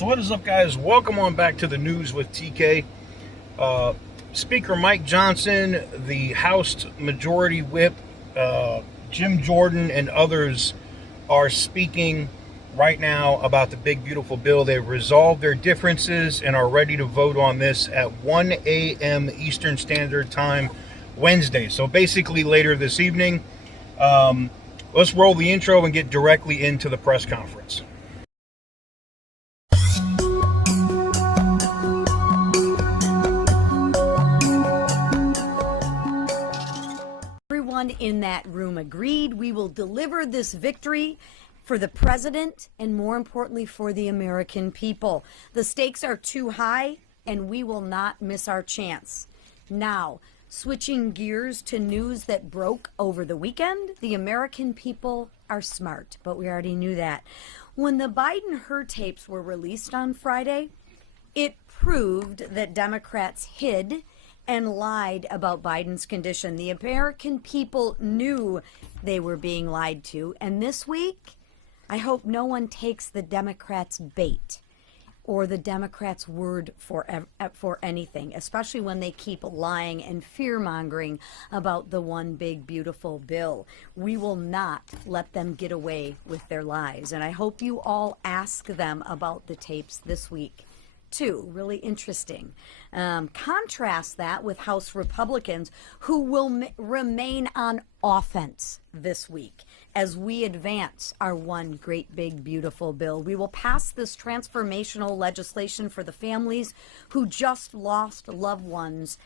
So what is up, guys? Welcome on back to the news with TK. Speaker Mike Johnson, the House Majority Whip, Jim Jordan, and others are speaking right now about the big, beautiful bill. They've resolved their differences and are ready to vote on this at 1 a.m. Eastern Standard Time Wednesday. So basically later this evening. Let's roll the intro and get directly into the press conference. Everyone in that room agreed we will deliver this victory for the president and, more importantly, for the American people. The stakes are too high and we will not miss our chance. Now, switching gears to news that broke over the weekend, the American people are smart, but we already knew that. When the Biden-Hur tapes were released on Friday, it proved that Democrats hid and lied about Biden's condition. The American people knew they were being lied to. And this week, I hope no one takes the Democrats' bait or the Democrats' word for anything, especially when they keep lying and fear-mongering about the one big, beautiful bill. We will not let them get away with their lies. And I hope you all ask them about the tapes this week. Too, really interesting. Contrast that with House Republicans who will remain on offense this week as we advance our one great big beautiful bill. We will pass this transformational legislation for the families who just lost loved ones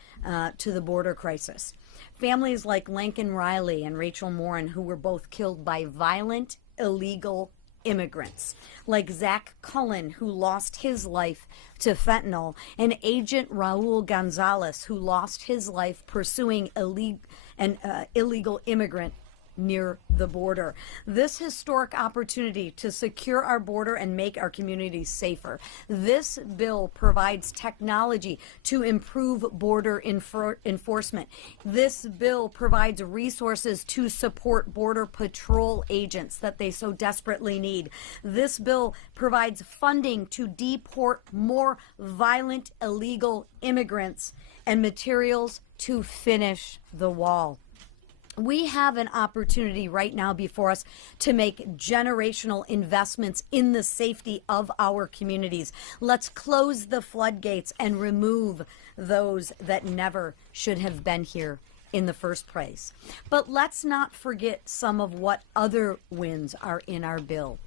to the border crisis. Families like Lincoln Riley and Rachel Morin, who were both killed by violent, illegal immigrants, like Zach Cullen, who lost his life to fentanyl, and Agent Raul Gonzalez, who lost his life pursuing an illegal immigrant near the border. This historic opportunity to secure our border and make our communities safer. This bill provides technology to improve border enforcement. This bill provides resources to support border patrol agents that they so desperately need. This bill provides funding to deport more violent illegal immigrants and materials to finish the wall. We have an opportunity right now before us to make generational investments in the safety of our communities. Let's close the floodgates and remove those that never should have been here in the first place. But let's not forget some of what other wins are in our bill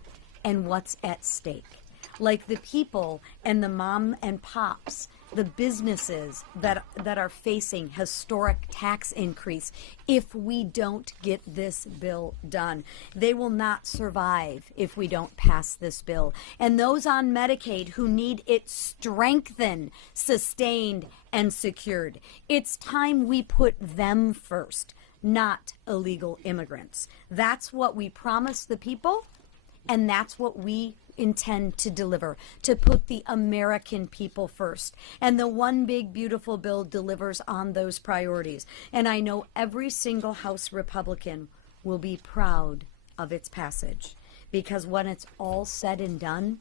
and what's at stake, like the people and the mom and pops, the businesses that are facing historic tax increase. If we don't get this bill done, they will not survive if we don't pass this bill. And those on Medicaid who need it strengthened, sustained, and secured. It's time we put them first, not illegal immigrants. That's what we promised the people, and that's what we intend to deliver, to put the American people first. And the one big beautiful bill delivers on those priorities. And I know every single House Republican will be proud of its passage, because when it's all said and done,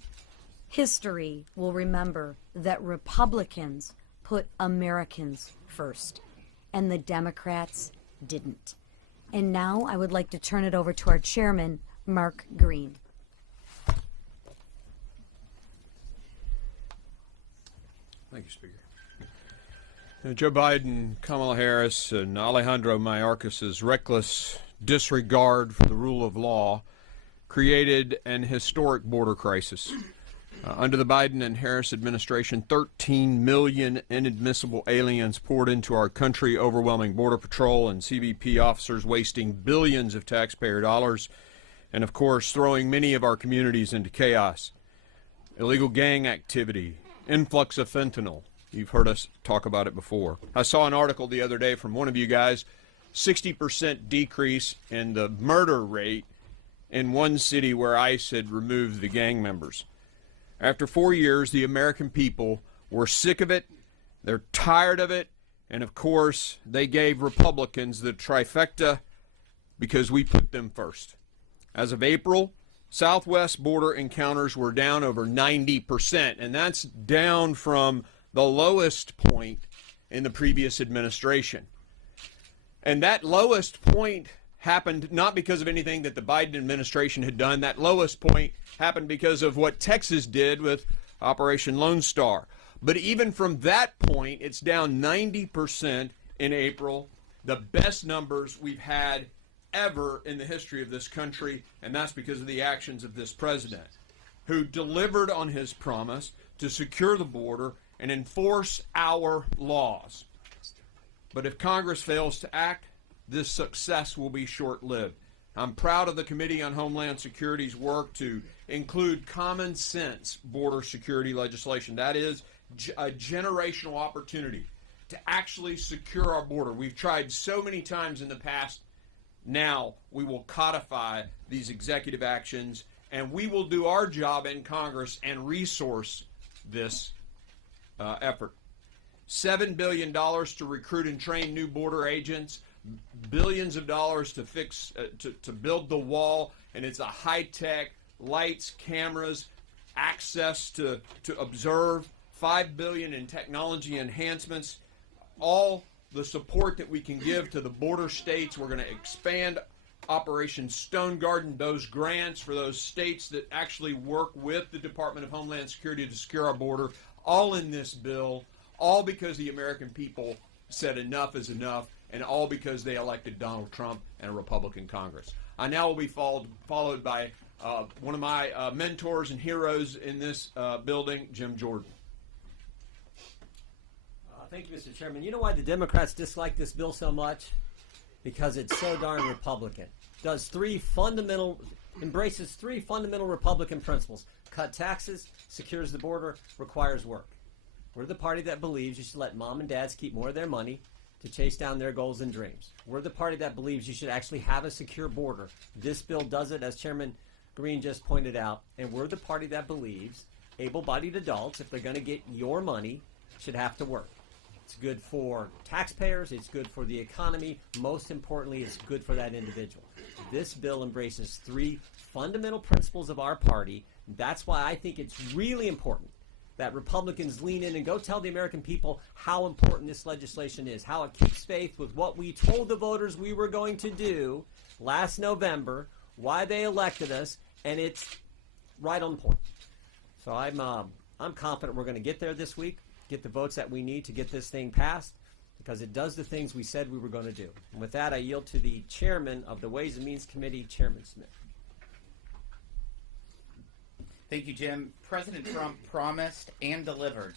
history will remember that Republicans put Americans first and the Democrats didn't. And now I would like to turn it over to our chairman, Mark Green. Thank you, Speaker. Joe Biden, Kamala Harris, and Alejandro Mayorkas's reckless disregard for the rule of law created an historic border crisis. Under the Biden and Harris administration, 13 million inadmissible aliens poured into our country, overwhelming Border Patrol and CBP officers, wasting billions of taxpayer dollars, and of course throwing many of our communities into chaos. Illegal gang activity, influx of fentanyl. You've heard us talk about it before. I saw an article the other day from one of you guys, 60% decrease in the murder rate in one city where ICE had removed the gang members. After 4 years, the American people were sick of it, they're tired of it, and of course, they gave Republicans the trifecta because we put them first. As of April, Southwest border encounters were down over 90%, and that's down from the lowest point in the previous administration. And that lowest point happened not because of anything that the Biden administration had done. That lowest point happened because of what Texas did with Operation Lone Star. But even from that point, it's down 90% in April, the best numbers we've had ever in the history of this country, and that's because of the actions of this president, who delivered on his promise to secure the border and enforce our laws. But if Congress fails to act, this success will be short-lived. I'm proud of the Committee on Homeland Security's work to include common sense border security legislation. That is a generational opportunity to actually secure our border. We've tried so many times in the past. Now we will codify these executive actions, and we will do our job in Congress and resource this effort. $7 billion to recruit and train new border agents, billions of dollars to fix, to build the wall, and it's a high-tech, lights, cameras, access to observe, $5 billion in technology enhancements, all the support that we can give to the border states. We're going to expand Operation Stone Garden, those grants for those states that actually work with the Department of Homeland Security to secure our border, all in this bill, all because the American people said enough is enough, and all because they elected Donald Trump and a Republican Congress. I now will be followed by one of my mentors and heroes in this building, Jim Jordan. Thank you, Mr. Chairman. You know why the Democrats dislike this bill so much? Because it's so darn Republican. Embraces three fundamental Republican principles. Cut taxes, secures the border, requires work. We're the party that believes you should let mom and dads keep more of their money to chase down their goals and dreams. We're the party that believes you should actually have a secure border. This bill does it, as Chairman Green just pointed out. And we're the party that believes able-bodied adults, if they're going to get your money, should have to work. It's good for taxpayers. It's good for the economy. Most importantly, it's good for that individual. This bill embraces three fundamental principles of our party. That's why I think it's really important that Republicans lean in and go tell the American people how important this legislation is, how it keeps faith with what we told the voters we were going to do last November, why they elected us, and it's right on point. So I'm confident we're going to get there this week, get the votes that we need to get this thing passed, because it does the things we said we were going to do. And with that, I yield to the chairman of the Ways and Means Committee, Chairman Smith. Thank you, Jim. President Trump promised and delivered,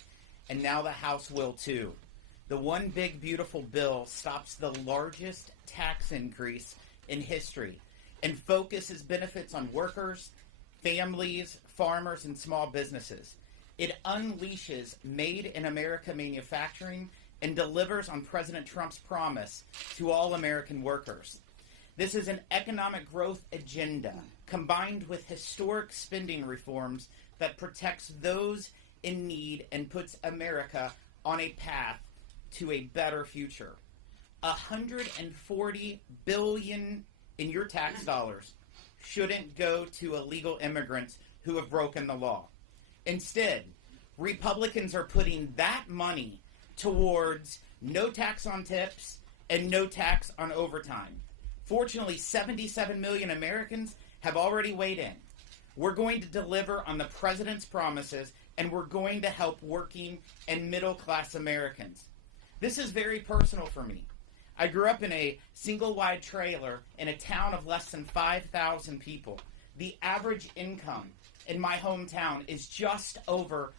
and now the House will too. The One Big Beautiful Bill stops the largest tax increase in history and focuses benefits on workers, families, farmers, and small businesses. It unleashes Made in America manufacturing and delivers on President Trump's promise to all American workers. This is an economic growth agenda combined with historic spending reforms that protects those in need and puts America on a path to a better future. $140 billion in your tax dollars shouldn't go to illegal immigrants who have broken the law. Instead, Republicans are putting that money towards no tax on tips and no tax on overtime. Fortunately, 77 million Americans have already weighed in. We're going to deliver on the president's promises, and we're going to help working and middle-class Americans. This is very personal for me. I grew up in a single-wide trailer in a town of less than 5,000 people. The average income in my hometown is just over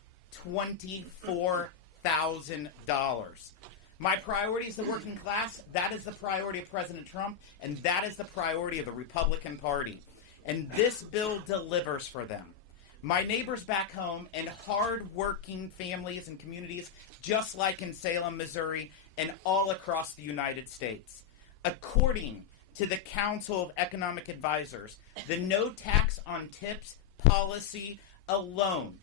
$24,000. My priority is the working class. That is the priority of President Trump, and that is the priority of the Republican Party. And this bill delivers for them. My neighbors back home and hard-working families and communities, just like in Salem, Missouri, and all across the United States. According to the Council of Economic Advisors, the no tax on tips policy alone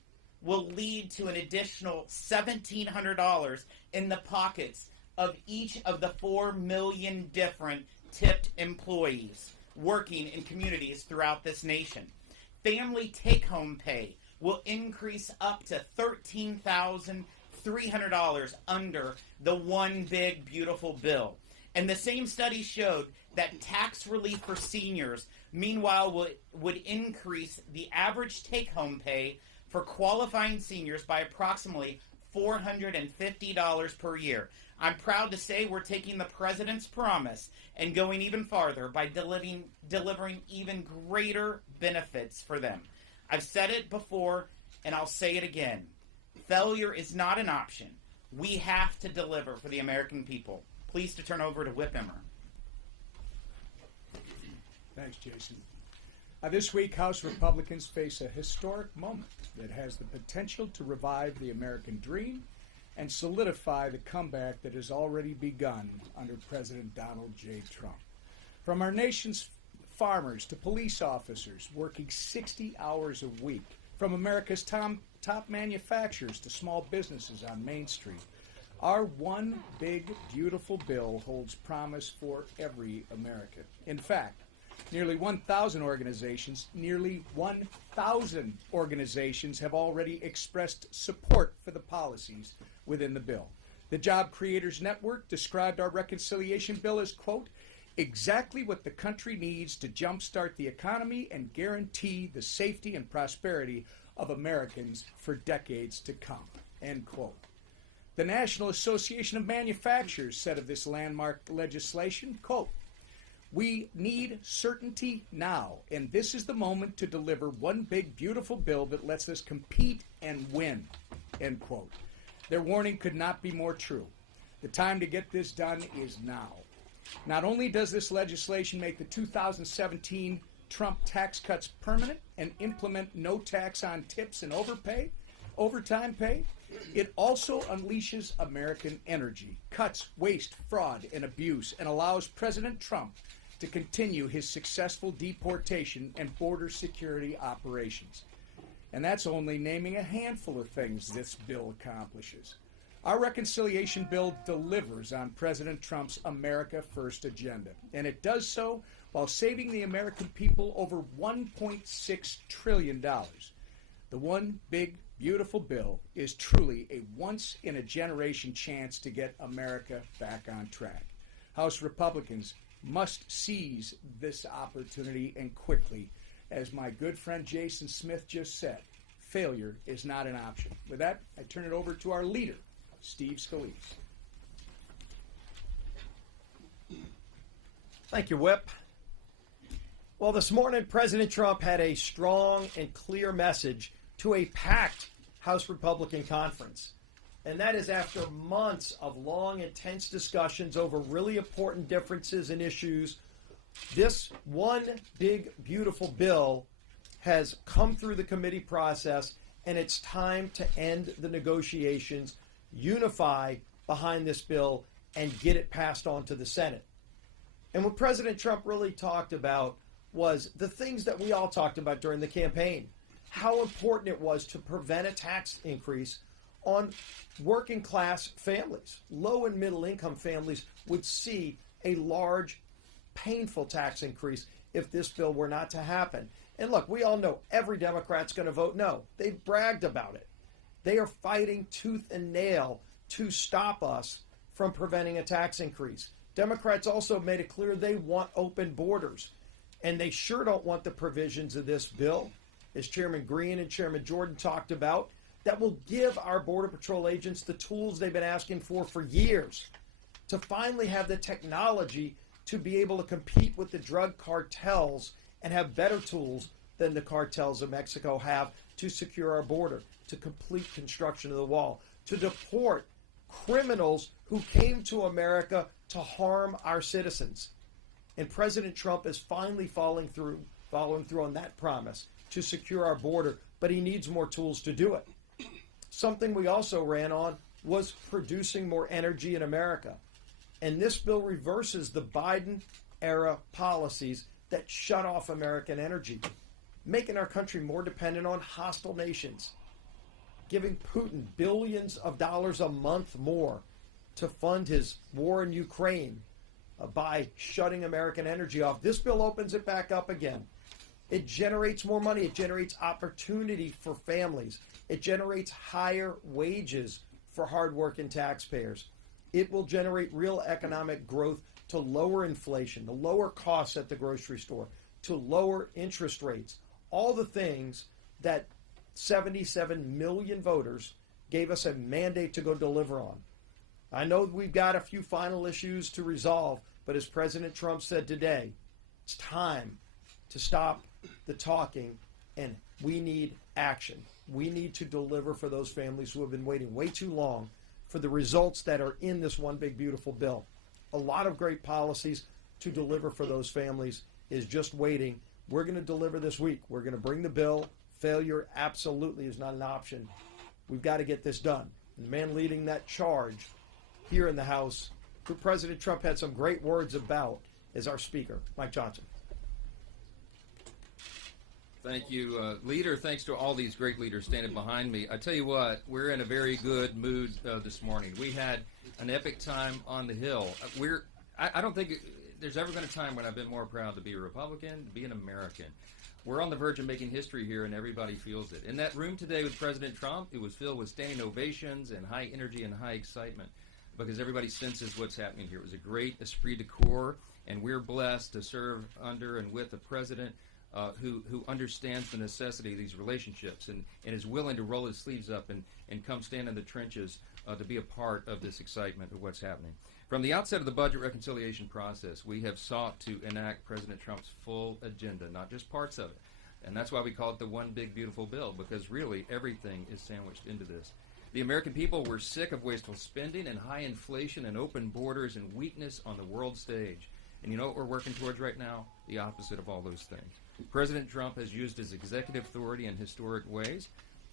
will lead to an additional $1,700 in the pockets of each of the 4 million different tipped employees working in communities throughout this nation. family take-home pay will increase up to $13,300 under the one big beautiful bill. And the same study showed that tax relief for seniors, meanwhile, would increase the average take-home pay for qualifying seniors by approximately $450 per year. I'm proud to say we're taking the president's promise and going even farther by delivering even greater benefits for them. I've said it before, and I'll say it again. Failure is not an option. We have to deliver for the American people. Pleased to turn over to Whip Emmer. Thanks, Jason. This week, House Republicans face a historic moment that has the potential to revive the American dream and solidify the comeback that has already begun under President Donald J. Trump. From our nation's farmers to police officers working 60 hours a week, from America's top manufacturers to small businesses on Main Street, our one big, beautiful bill holds promise for every American. In fact, nearly 1,000 organizations have already expressed support for the policies within the bill. The Job Creators Network described our reconciliation bill as, quote, exactly what the country needs to jumpstart the economy and guarantee the safety and prosperity of Americans for decades to come, end quote. The National Association of Manufacturers said of this landmark legislation, quote, we need certainty now, and this is the moment to deliver one big, beautiful bill that lets us compete and win, end quote. Their warning could not be more true. The time to get this done is now. Not only does this legislation make the 2017 Trump tax cuts permanent and implement no tax on tips and overtime pay, it also unleashes American energy, cuts waste, fraud, and abuse, and allows President Trump to continue his successful deportation and border security operations. And that's only naming a handful of things this bill accomplishes. Our reconciliation bill delivers on President Trump's America First agenda, and it does so while saving the American people over $1.6 trillion. The one big, beautiful bill is truly a once-in-a-generation chance to get America back on track. House Republicans must seize this opportunity, and quickly. As my good friend Jason Smith just said, failure is not an option. With that, I turn it over to our leader, Steve Scalise. Thank you, Whip. Well, this morning, President Trump had a strong and clear message to a packed House Republican conference. And that is after months of long, intense discussions over really important differences and issues. This one big, beautiful bill has come through the committee process, and it's time to end the negotiations, unify behind this bill, and get it passed on to the Senate. And what President Trump really talked about was the things that we all talked about during the campaign. How important it was to prevent a tax increase on working class families. Low and middle income families would see a large, painful tax increase if this bill were not to happen. And look, we all know every Democrat's going to vote no. They've bragged about it. They are fighting tooth and nail to stop us from preventing a tax increase. Democrats also made it clear they want open borders. And they sure don't want the provisions of this bill, as Chairman Green and Chairman Jordan talked about, that will give our Border Patrol agents the tools they've been asking for years to finally have the technology to be able to compete with the drug cartels and have better tools than the cartels of Mexico have to secure our border, to complete construction of the wall, to deport criminals who came to America to harm our citizens. And President Trump is finally following through on that promise to secure our border, but he needs more tools to do it. Something we also ran on was producing more energy in America. And this bill reverses the Biden-era policies that shut off American energy, making our country more dependent on hostile nations, giving Putin billions of dollars a month more to fund his war in Ukraine by shutting American energy off. This bill opens it back up again. It generates more money. It generates opportunity for families. It generates higher wages for hardworking taxpayers. It will generate real economic growth to lower inflation, to lower costs at the grocery store, to lower interest rates. All the things that 77 million voters gave us a mandate to go deliver on. I know we've got a few final issues to resolve, but as President Trump said today, it's time to stop the talking and we need action. We need to deliver for those families who have been waiting way too long for the results that are in this one big beautiful bill. A lot of great policies to deliver for those families is just waiting. We're going to deliver this week. We're going to bring the bill. Failure absolutely is not an option. We've got to get this done. And the man leading that charge here in the House, who President Trump had some great words about, is our Speaker, Mike Johnson. Thank you, Leader. Thanks to all these great leaders standing behind me. I tell you what, we're in a very good mood this morning. We had an epic time on the Hill. I don't think there's ever been a time when I've been more proud to be a Republican, to be an American. We're on the verge of making history here, and everybody feels it. In that room today with President Trump, it was filled with standing ovations and high energy and high excitement because everybody senses what's happening here. It was a great esprit de corps, and we're blessed to serve under and with a president who understands the necessity of these relationships and is willing to roll his sleeves up and come stand in the trenches to be a part of this excitement of what's happening. From the outset of the budget reconciliation process, we have sought to enact President Trump's full agenda, not just parts of it. And that's why we call it the one big beautiful bill, because really everything is sandwiched into this. The American people were sick of wasteful spending and high inflation and open borders and weakness on the world stage. And you know what we're working towards right now? The opposite of all those things. President Trump has used his executive authority in historic ways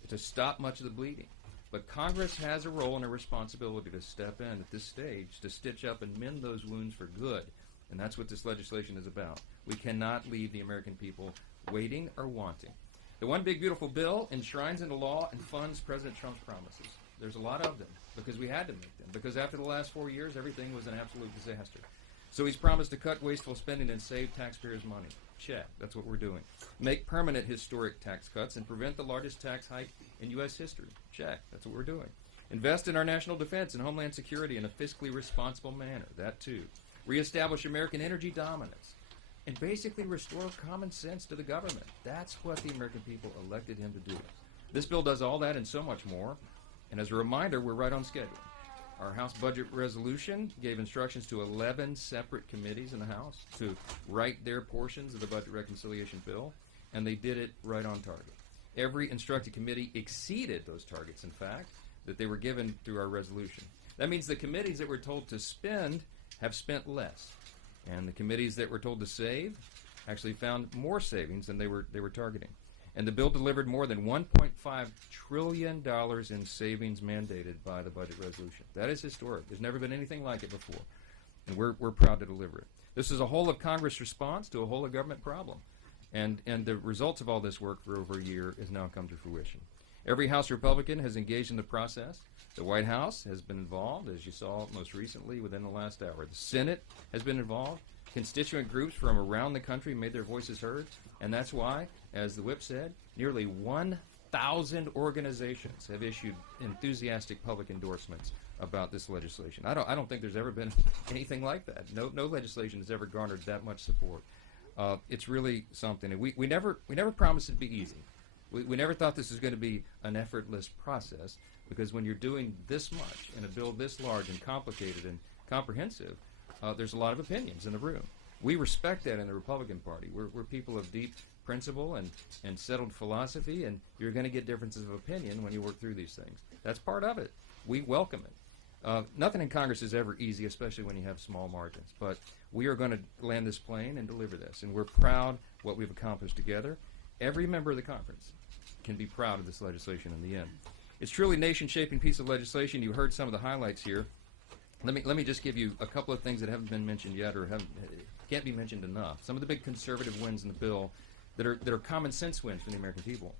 to stop much of the bleeding. But Congress has a role and a responsibility to step in at this stage to stitch up and mend those wounds for good. And that's what this legislation is about. We cannot leave the American people waiting or wanting. The one big beautiful bill enshrines into law and funds President Trump's promises. There's a lot of them because we had to make them. Because after the last 4 years, everything was an absolute disaster. So he's promised to cut wasteful spending and save taxpayers' money. Check. That's what we're doing. Make permanent historic tax cuts and prevent the largest tax hike in U.S. history. Check. That's what we're doing. Invest in our national defense and homeland security in a fiscally responsible manner. That too. Reestablish American energy dominance. And basically restore common sense to the government. That's what the American people elected him to do. This bill does all that and so much more. And as a reminder, we're right on schedule. Our House Budget Resolution gave instructions to 11 separate committees in the House to write their portions of the Budget Reconciliation Bill, and they did it right on target. Every instructed committee exceeded those targets, in fact, that they were given through our resolution. That means the committees that were told to spend have spent less, and the committees that were told to save actually found more savings than they were targeting. And the bill delivered more than $1.5 trillion in savings mandated by the budget resolution. That is historic. There's never been anything like it before. And we're proud to deliver it. This is a whole of Congress response to a whole of government problem. And the results of all this work for over a year has now come to fruition. Every House Republican has engaged in the process. The White House has been involved, as you saw most recently within the last hour. The Senate has been involved. Constituent groups from around the country made their voices heard, and that's why, as the whip said, nearly 1,000 organizations have issued enthusiastic public endorsements about this legislation. I don't think there's ever been anything like that. No legislation has ever garnered that much support. It's really something, and we never promised it'd be easy. We never thought this was going to be an effortless process, because when you're doing this much in a bill this large and complicated and comprehensive, there's a lot of opinions in the room. We respect that in the Republican Party. We're people of deep principle and settled philosophy, and you're going to get differences of opinion when you work through these things. That's part of it. We welcome it. Nothing in Congress is ever easy, especially when you have small margins. But we are going to land this plane and deliver this, and we're proud what we've accomplished together. Every member of the conference can be proud of this legislation in the end. It's truly a nation-shaping piece of legislation. You heard some of the highlights here. Let me just give you a couple of things that haven't been mentioned yet or can't be mentioned enough. Some of the big conservative wins in the bill that are common sense wins for the American people.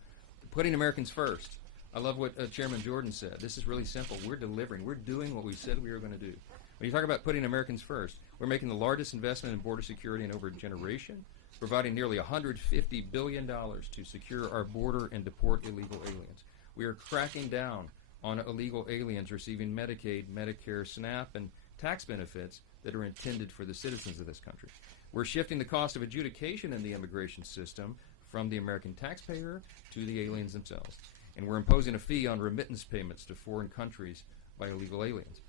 Putting Americans first. I love what Chairman Jordan said. This is really simple. We're delivering. We're doing what we said we were going to do. When you talk about putting Americans first, we're making the largest investment in border security in over a generation. providing nearly $150 billion to secure our border and deport illegal aliens. We are cracking down on illegal aliens receiving Medicaid, Medicare, SNAP, and tax benefits that are intended for the citizens of this country. We're shifting the cost of adjudication in the immigration system from the American taxpayer to the aliens themselves. And we're imposing a fee on remittance payments to foreign countries by illegal aliens.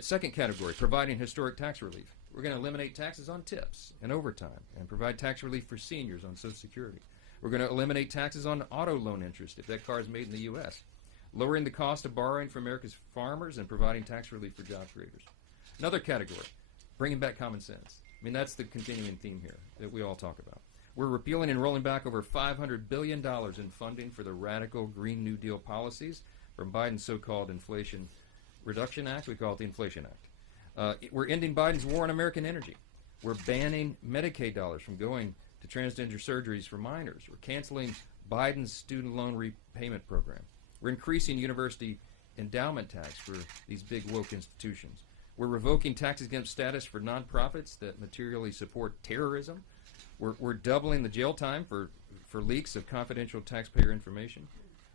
Second category, providing historic tax relief. We're going to eliminate taxes on tips and overtime and provide tax relief for seniors on Social Security. We're going to eliminate taxes on auto loan interest if that car is made in the U.S., lowering the cost of borrowing for America's farmers and providing tax relief for job creators. Another category, bringing back common sense. I mean, that's the continuing theme here that we all talk about. We're repealing and rolling back over $500 billion in funding for the radical Green New Deal policies from Biden's so-called Inflation Reduction Act. We call it the Inflation Act. We're ending Biden's war on American energy. We're banning Medicaid dollars from going to transgender surgeries for minors. We're canceling Biden's student loan repayment program. We're increasing university endowment tax for these big woke institutions. We're revoking tax exempt status for nonprofits that materially support terrorism. We're doubling the jail time for leaks of confidential taxpayer information.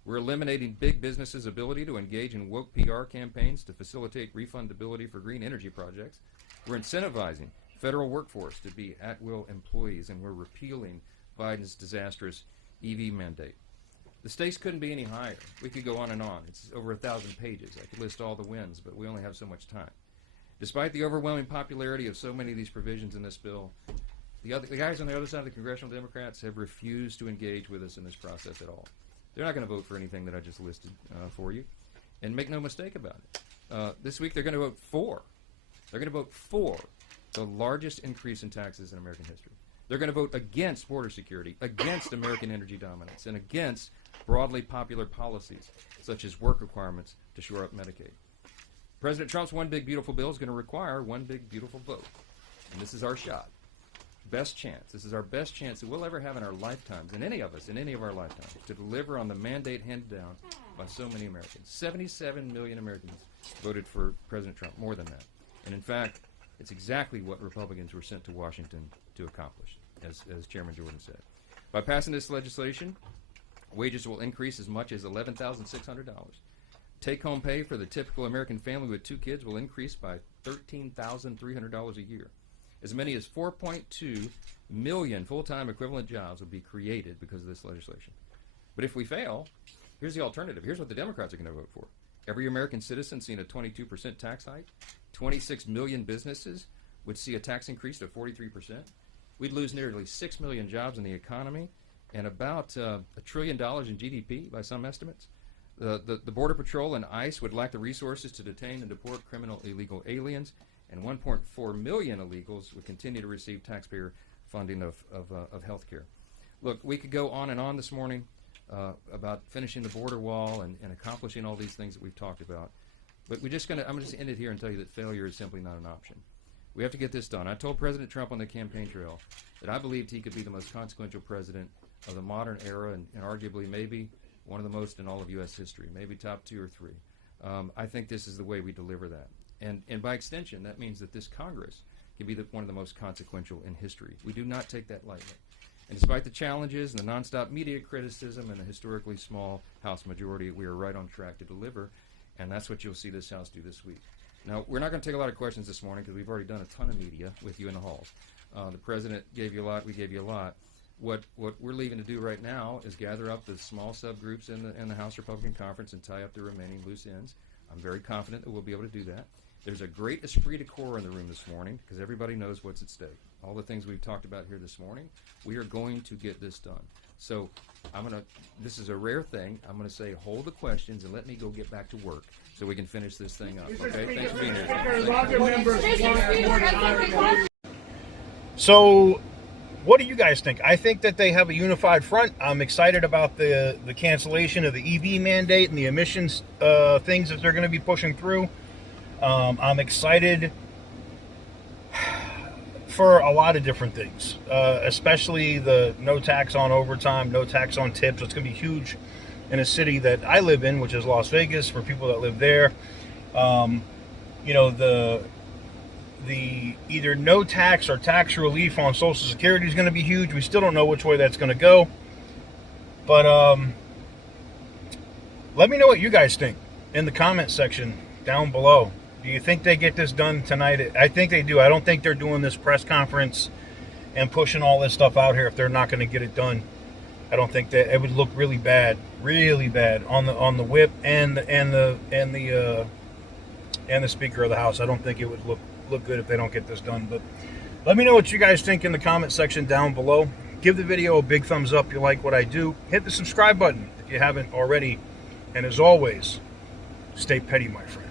We're eliminating big businesses' ability to engage in woke PR campaigns to facilitate refundability for green energy projects. We're incentivizing federal workforce to be at-will employees, and we're repealing Biden's disastrous EV mandate. The stakes couldn't be any higher. We could go on and on. It's over 1,000 pages. I could list all the wins, but we only have so much time. Despite the overwhelming popularity of so many of these provisions in this bill, the guys on the other side of the congressional Democrats have refused to engage with us in this process at all. They're not going to vote for anything that I just listed for you. And make no mistake about it. This week they're going to vote for. They're going to vote for the largest increase in taxes in American history. They're going to vote against border security, against American energy dominance, and against broadly popular policies such as work requirements to shore up Medicaid. President Trump's one big beautiful bill is going to require one big beautiful vote. And this is our shot. Best chance. This is our best chance that we'll ever have in our lifetimes, and any of us in any of our lifetimes, to deliver on the mandate handed down by so many Americans. 77 million Americans voted for President Trump, more than that. And in fact, it's exactly what Republicans were sent to Washington to accomplish, as Chairman Jordan said. By passing this legislation, wages will increase as much as $11,600. Take-home pay for the typical American family with 2 kids will increase by $13,300 a year. As many as 4.2 million full-time equivalent jobs will be created because of this legislation. But if we fail, here's the alternative. Here's what the Democrats are going to vote for. Every American citizen seeing a 22% tax hike. 26 million businesses would see a tax increase of 43%. We'd lose nearly 6 million jobs in the economy and about $1 trillion in GDP by some estimates. The Border Patrol and ICE would lack the resources to detain and deport criminal illegal aliens, and 1.4 million illegals would continue to receive taxpayer funding of health care. Look, we could go on and on this morning about finishing the border wall and accomplishing all these things that we've talked about. But I'm just end it here and tell you that failure is simply not an option. We have to get this done. I told President Trump on the campaign trail that I believed he could be the most consequential president of the modern era and arguably maybe one of the most in all of U.S. history, maybe top 2 or 3. I think this is the way we deliver that. And by extension, that means that this Congress can be one of the most consequential in history. We do not take that lightly. And despite the challenges and the nonstop media criticism and the historically small House majority, we are right on track to deliver, and that's what you'll see this House do this week. Now, we're not going to take a lot of questions this morning because we've already done a ton of media with you in the halls. The President gave you a lot, we gave you a lot. What we're leaving to do right now is gather up the small subgroups in the House Republican Conference and tie up the remaining loose ends. I'm very confident that we'll be able to do that. There's a great esprit de corps in the room this morning because everybody knows what's at stake. All the things we've talked about here this morning, we are going to get this done. So this is a rare thing. I'm going to say hold the questions and let me go get back to work so we can finish this thing up. Okay? Thanks for being here. So, what do you guys think? I think that they have a unified front. I'm excited about the cancellation of the EV mandate and the emissions things that they're going to be pushing through. I'm excited for a lot of different things, especially the no tax on overtime, no tax on tips. It's going to be huge in a city that I live in, which is Las Vegas, for people that live there. the either no tax or tax relief on Social Security is going to be huge. We still don't know which way that's going to go. But let me know what you guys think in the comment section down below. Do you think they get this done tonight? I think they do. I don't think they're doing this press conference and pushing all this stuff out here if they're not going to get it done. I don't think that it would look really bad on the whip and the Speaker of the House. I don't think it would look good if they don't get this done. But let me know what you guys think in the comment section down below. Give the video a big thumbs up if you like what I do. Hit the subscribe button if you haven't already. And as always, stay petty, my friend.